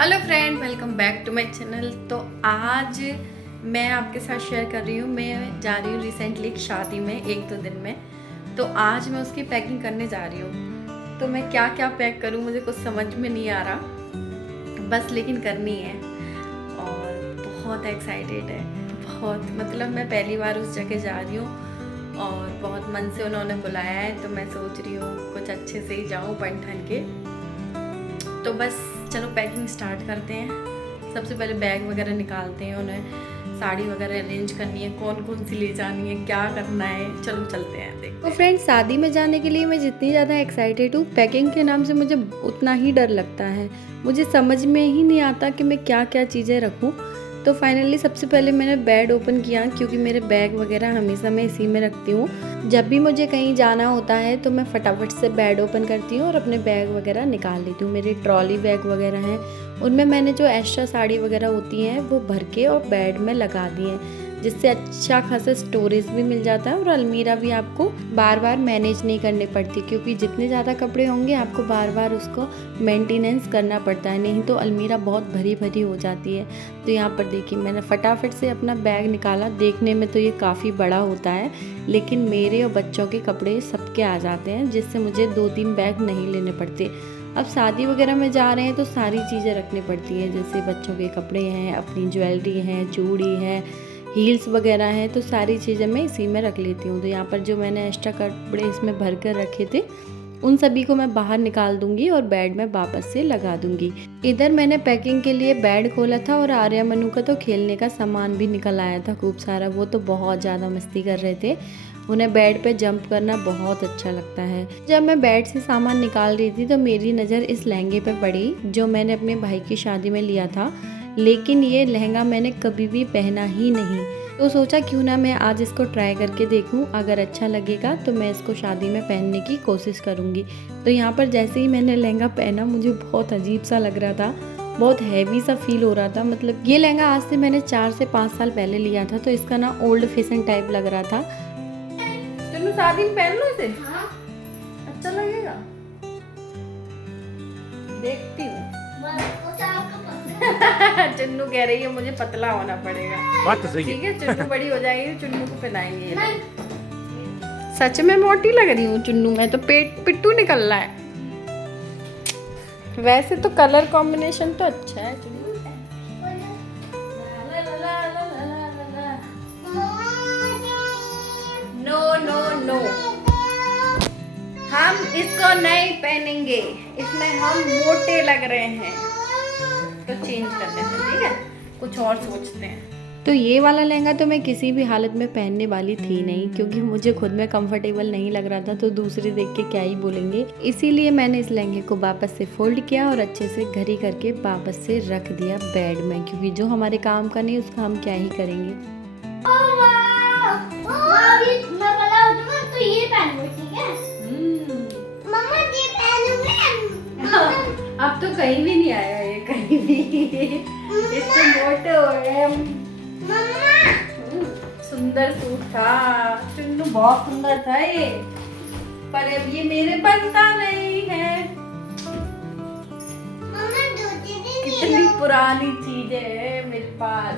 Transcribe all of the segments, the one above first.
Hello friend, welcome back to my channel. तो आज मैं आपके साथ शेयर कर रही हूँ, मैं जा रही हूँ रिसेंटली एक शादी में 1-2 दिन में। तो आज मैं उसकी पैकिंग करने जा रही हूँ। तो मैं क्या क्या पैक करूँ मुझे कुछ समझ में नहीं आ रहा, बस लेकिन करनी है और बहुत एक्साइटेड है। बहुत मतलब मैं पहली बार उस जगह जा रही हूँ और बहुत मन से उन्होंने बुलाया है, तो मैं सोच रही हूँ कुछ अच्छे से ही जाऊँ बन ठन के। तो बस चलो पैकिंग स्टार्ट करते हैं। सबसे पहले बैग वगैरह निकालते हैं, उन्हें साड़ी वगैरह अरेंज करनी है, कौन कौन सी ले जानी है, क्या करना है। चलो चलते हैं देखते हैं। तो फ्रेंड्स, शादी में जाने के लिए मैं जितनी ज़्यादा एक्साइटेड हूँ, पैकिंग के नाम से मुझे उतना ही डर लगता है। मुझे समझ में ही नहीं आता कि मैं क्या क्या चीज़ें रखूँ। तो फाइनली सबसे पहले मैंने बेड ओपन किया, क्योंकि मेरे बैग वगैरह हमेशा मैं इसी में रखती हूँ। जब भी मुझे कहीं जाना होता है तो मैं फटाफट से बेड ओपन करती हूँ और अपने बैग वगैरह निकाल लेती हूँ। मेरी ट्रॉली बैग वगैरह हैं, उनमें मैंने जो एक्स्ट्रा साड़ी वगैरह होती हैं वो भर के और बेड में लगा दी हैं, जिससे अच्छा खासा स्टोरेज भी मिल जाता है और अलमीरा भी आपको बार बार मैनेज नहीं करनी पड़ती, क्योंकि जितने ज़्यादा कपड़े होंगे आपको बार बार उसको मेंटेनेंस करना पड़ता है, नहीं तो अलमीरा बहुत भरी भरी हो जाती है। तो यहाँ पर देखिए मैंने फटाफट से अपना बैग निकाला। देखने में तो ये काफ़ी बड़ा होता है, लेकिन मेरे और बच्चों के कपड़े सबके आ जाते हैं, जिससे मुझे 2-3 बैग नहीं लेने पड़ते। अब शादी वगैरह में जा रहे हैं तो सारी चीज़ें रखनी पड़ती हैं, जैसे बच्चों के कपड़े हैं, अपनी ज्वेलरी है, चूड़ी है, हील्स वगैरह हैं, तो सारी चीज़ें मैं इसी में रख लेती हूँ। तो यहाँ पर जो मैंने एक्स्ट्रा कपड़े इसमें भर कर रखे थे उन सभी को मैं बाहर निकाल दूंगी और बेड में वापस से लगा दूंगी। इधर मैंने पैकिंग के लिए बेड खोला था और आर्या मनु का तो खेलने का सामान भी निकल आया था खूब सारा। वो तो बहुत ज़्यादा मस्ती कर रहे थे, उन्हें बेड पे जंप करना बहुत अच्छा लगता है। जब मैं बेड से सामान निकाल रही थी तो मेरी नज़र इस लहंगे पे पड़ी जो मैंने अपने भाई की शादी में लिया था, लेकिन ये लहंगा मैंने कभी भी पहना ही नहीं। तो सोचा क्यों ना मैं आज इसको ट्राई करके देखूं, अगर अच्छा लगेगा तो मैं इसको शादी में पहनने की कोशिश करूंगी। तो यहाँ पर जैसे ही मैंने लहंगा पहना मुझे बहुत अजीब सा लग रहा था, बहुत हैवी सा फील हो रहा था। मतलब ये लहंगा आज से मैंने 4 से 5 साल पहले लिया था, तो इसका ना ओल्ड फैशन टाइप लग रहा था। चलो शादी में पहन लो इसे। हाँ। अच्छा लगेगा, देखती हूँ। चुन्नू कह रही है मुझे पतला होना पड़ेगा। बात तो सही है। ठीक है, चुन्नू बड़ी हो जाएगी, चुन्नू को पहनाएंगे। सच में मोटी लग रही हूँ चुन्नू, में तो पेट पिट्टू निकल रहा है। वैसे तो कलर कॉम्बिनेशन तो अच्छा है चुन्नू। नो नो नो, हम इसको नहीं पहनेंगे, इसमें हम मोटे लग रहे हैं, तो चेंज कर देते हैं। ठीक है, कुछ और सोचते हैं। तो ये वाला लहंगा तो मैं किसी भी हालत में पहनने वाली थी नहीं, क्योंकि मुझे खुद में कंफर्टेबल नहीं लग रहा था, तो दूसरे देख के क्या ही बोलेंगे। इसीलिए मैंने इस लहंगे को वापस से फोल्ड किया और अच्छे से घड़ी करके वापस से रख दिया बेड में, क्योंकि जो हमारे काम का नहीं उसका हम क्या ही करेंगे। तो ये पहनो, ठीक है? मम्मा ये पहनूंगी। अब तो कहीं भी नहीं आया ये, कहीं भी इससे मोटे हो गए हम। सुंदर सूट था चुन्नू, बहुत सुंदर था ये, पर अब ये मेरे बनता नहीं है। कितनी पुरानी चीजें है मेरे पास।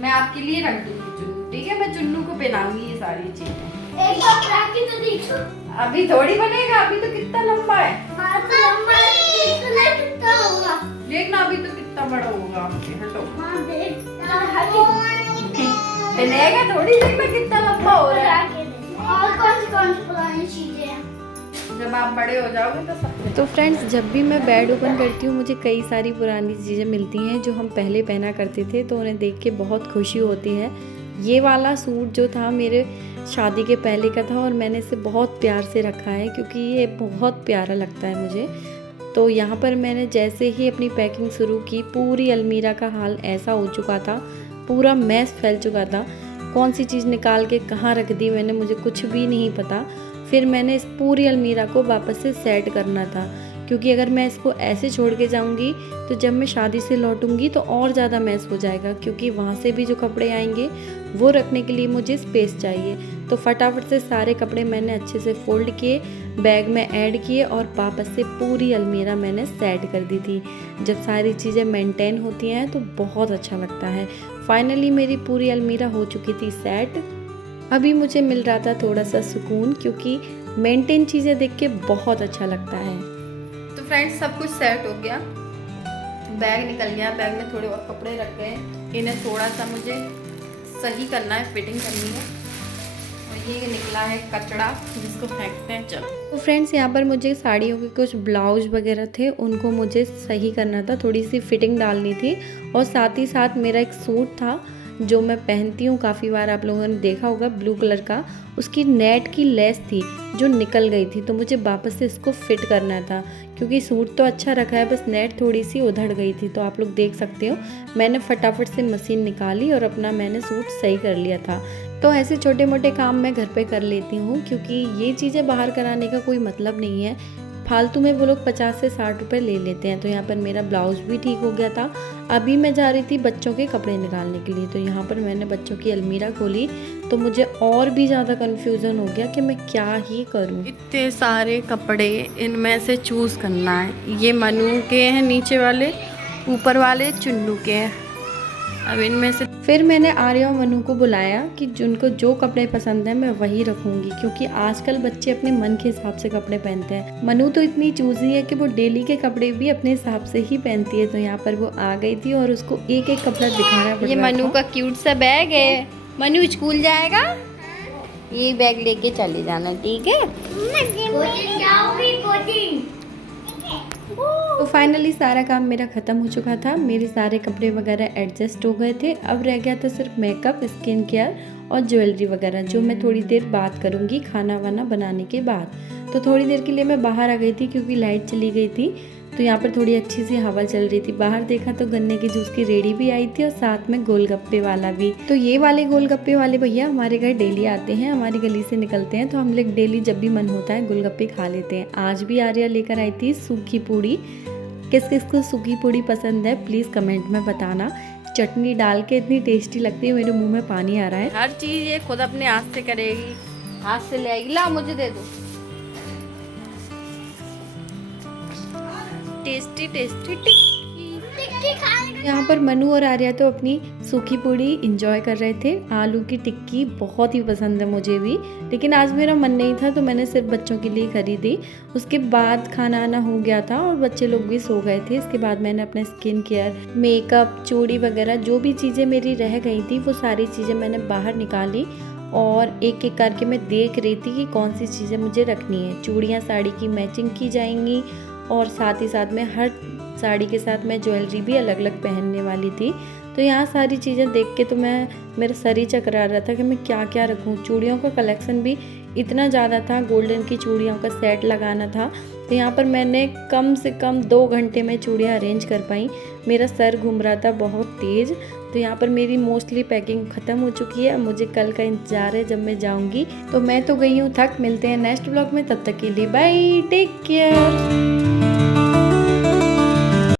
मैं आपके लिए रख दूंगी चुन्नू, ठीक है? मैं चुन्नू को पहनाऊंगी ये सारी चीजें। एक बार पहन के तो देखो। अभी थोड़ी बनेगा, अभी तो कितना लंबा है। हाँ, तो लंबा देखना कितना होगा। देखना अभी तो कितना बड़ा होगा। हटो। हाँ, देख। बनेगा थोड़ी, देखना कितना लंबा हो रहा है। और कौन सी पुरानी चीजें हैं? जब आप बड़े हो जाओगे तो सब। तो फ्रेंड्स, जब भी मैं बेड ओपन करती हूँ मुझे कई सारी पुरानी चीज़ें मिलती हैं जो हम पहले पहना करते थे, तो उन्हें देख के बहुत खुशी होती है। ये वाला सूट जो था मेरे शादी के पहले का था और मैंने इसे बहुत प्यार से रखा है, क्योंकि ये बहुत प्यारा लगता है मुझे। तो यहाँ पर मैंने जैसे ही अपनी पैकिंग शुरू की, पूरी अलमीरा का हाल ऐसा हो चुका था, पूरा मैस फैल चुका था। कौन सी चीज़ निकाल के कहाँ रख दी मैंने, मुझे कुछ भी नहीं पता। फिर मैंने इस पूरी अलमीरा को वापस से सेट करना था, क्योंकि अगर मैं इसको ऐसे छोड़ के जाऊंगी तो जब मैं शादी से लौटूंगी तो और ज़्यादा मैस हो जाएगा, क्योंकि वहाँ से भी जो कपड़े आएंगे वो रखने के लिए मुझे स्पेस चाहिए। तो फटाफट से सारे कपड़े मैंने अच्छे से फोल्ड किए, बैग में ऐड किए और वापस से पूरी अलमीरा मैंने सेट कर दी थी। जब सारी चीज़ें मेंटेन होती हैं तो बहुत अच्छा लगता है। फाइनली मेरी पूरी अलमीरा हो चुकी थी सेट। अभी मुझे मिल रहा था थोड़ा सा सुकून, क्योंकि मेंटेन चीज़ें देख के बहुत अच्छा लगता है। तो फ्रेंड्स सब कुछ सेट हो गया, बैग निकल गया, बैग में थोड़े और कपड़े रख गए, इन्हें थोड़ा सा मुझे सही करना है, फिटिंग करनी है। और ये निकला है कचड़ा जिसको फेंकते हैं। चलो तो फ्रेंड्स यहाँ पर मुझे साड़ियों के कुछ ब्लाउज वगैरह थे, उनको मुझे सही करना था, थोड़ी सी फिटिंग डालनी थी। और साथ ही साथ मेरा एक सूट था जो मैं पहनती हूँ काफ़ी बार, आप लोगों ने देखा होगा, ब्लू कलर का, उसकी नेट की लेस थी जो निकल गई थी, तो मुझे वापस से इसको फिट करना था। क्योंकि सूट तो अच्छा रखा है, बस नेट थोड़ी सी उधड़ गई थी। तो आप लोग देख सकते हो मैंने फटाफट से मशीन निकाली और अपना मैंने सूट सही कर लिया था। तो ऐसे छोटे मोटे काम मैं घर पे कर लेती हूँ, क्योंकि ये चीज़ें बाहर कराने का कोई मतलब नहीं है। फालतू में वो लोग 50 से 60 रुपये ले लेते हैं। तो यहाँ पर मेरा ब्लाउज भी ठीक हो गया था। अभी मैं जा रही थी बच्चों के कपड़े निकालने के लिए। तो यहाँ पर मैंने बच्चों की अलमीरा खोली तो मुझे और भी ज़्यादा कन्फ्यूज़न हो गया कि मैं क्या ही करूँ। इतने सारे कपड़े, इनमें से चूज़ करना है। ये मनु के हैं नीचे वाले, ऊपर वाले चुन्नू के हैं। अब इनमें से फिर मैंने आर्या और मनु को बुलाया कि जिनको जो कपड़े पसंद है मैं वही रखूंगी, क्योंकि आजकल बच्चे अपने मन के हिसाब से कपड़े पहनते हैं। मनु तो इतनी चूजी है कि वो डेली के कपड़े भी अपने हिसाब से ही पहनती है। तो यहाँ पर वो आ गई थी और उसको एक एक कपड़ा दिखाना पड़ रहा था। ये मनु का क्यूट सा बैग है। मनु स्कूल जाएगा, ये बैग लेके चले जाना, ठीक है? कोचिंग जाओगी? कोचिंग तो फाइनली सारा काम मेरा ख़त्म हो चुका था। मेरे सारे कपड़े वगैरह एडजस्ट हो गए थे। अब रह गया था सिर्फ मेकअप, स्किन केयर और ज्वेलरी वगैरह, जो मैं थोड़ी देर बाद करूँगी खाना वाना बनाने के बाद। तो थोड़ी देर के लिए मैं बाहर आ गई थी क्योंकि लाइट चली गई थी। तो यहाँ पर थोड़ी अच्छी सी हवा चल रही थी। बाहर देखा तो गन्ने के जूस की रेडी भी आई थी और साथ में गोलगप्पे वाला भी। तो ये वाले गोलगप्पे वाले भैया हमारे घर डेली आते हैं, हमारी गली से निकलते हैं। तो हम लोग डेली जब भी मन होता है गोलगप्पे खा लेते हैं। आज भी आर्या लेकर आई थी सूखी पूड़ी। किस किस को सूखी पूड़ी पसंद है प्लीज़ कमेंट में बताना। चटनी डाल के इतनी टेस्टी लगती है, मेरे मुंह में पानी आ रहा है। हर चीज़ ये खुद अपने हाथ से करेगी, हाथ से ले आएगी। ला मुझे दे दो। टेस्टी टेस्टी टिक्की खाने यहाँ पर मनु और आर्या तो अपनी सूखी पूड़ी इंजॉय कर रहे थे। आलू की टिक्की बहुत ही पसंद है मुझे भी, लेकिन आज मेरा मन नहीं था तो मैंने सिर्फ बच्चों के लिए खरीदी। उसके बाद खाना आना हो गया था और बच्चे लोग भी सो गए थे। इसके बाद मैंने अपना स्किन केयर, मेकअप, चूड़ी वगैरह जो भी चीज़ें मेरी रह गई थी वो सारी चीज़ें मैंने बाहर निकाली और एक एक करके मैं देख रही थी कि कौन सी चीज़ें मुझे रखनी है। चूड़ियाँ साड़ी की मैचिंग की जाएंगी और साथ ही साथ में हर साड़ी के साथ मैं ज्वेलरी भी अलग अलग पहनने वाली थी। तो यहाँ सारी चीज़ें देख के तो मेरा सर ही चकरा रहा था कि मैं क्या क्या रखूँ। चूड़ियों का कलेक्शन भी इतना ज़्यादा था, गोल्डन की चूड़ियों का सेट लगाना था। तो यहाँ पर मैंने कम से कम 2 घंटे में चूड़ियाँ अरेंज कर पाई। मेरा सर घूम रहा था बहुत तेज़। तो यहाँ पर मेरी मोस्टली पैकिंग ख़त्म हो चुकी है। मुझे कल का इंतज़ार है जब मैं जाऊँगी। तो मैं तो गई हूँ थक। मिलते हैं नेक्स्ट ब्लॉग में, तब तक के लिए बाय, टेक केयर।